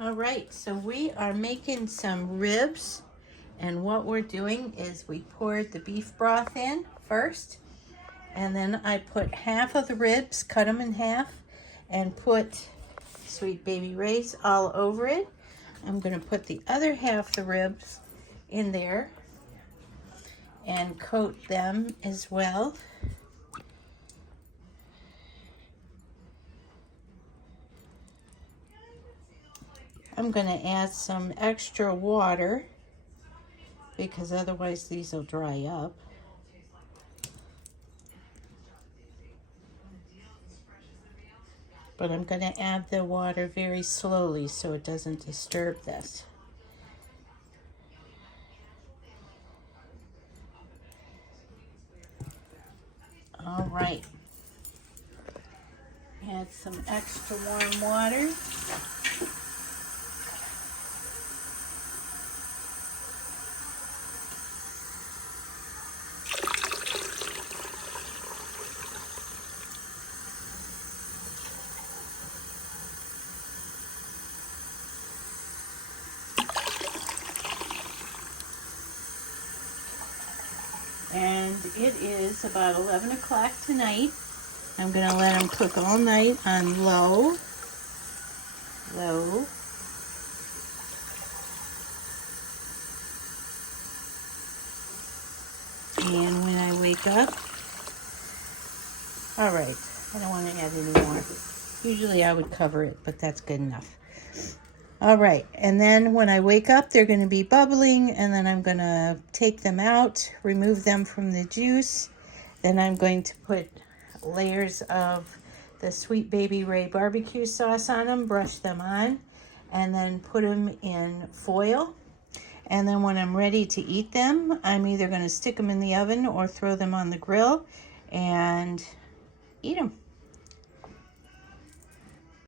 All right, so we are making some ribs, and what we're doing is we poured the beef broth in first, and then I put half of the ribs, cut them in half, and put Sweet Baby Ray's all over it. I'm gonna put the other half of the ribs in there and coat them as well. I'm gonna add some extra water because otherwise these will dry up. But I'm gonna add the water very slowly so it doesn't disturb this. All right. Add some extra warm water. And it is about 11 o'clock tonight. I'm going to let them cook all night on low. And when I wake up, all right, I don't want to add any more. Usually I would cover it, but that's good enough. All right, and then when I wake up, they're going to be bubbling, and then I'm going to take them out, remove them from the juice. Then I'm going to put layers of the Sweet Baby Ray barbecue sauce on them, brush them on, and then put them in foil. And then when I'm ready to eat them, I'm either going to stick them in the oven or throw them on the grill and eat them.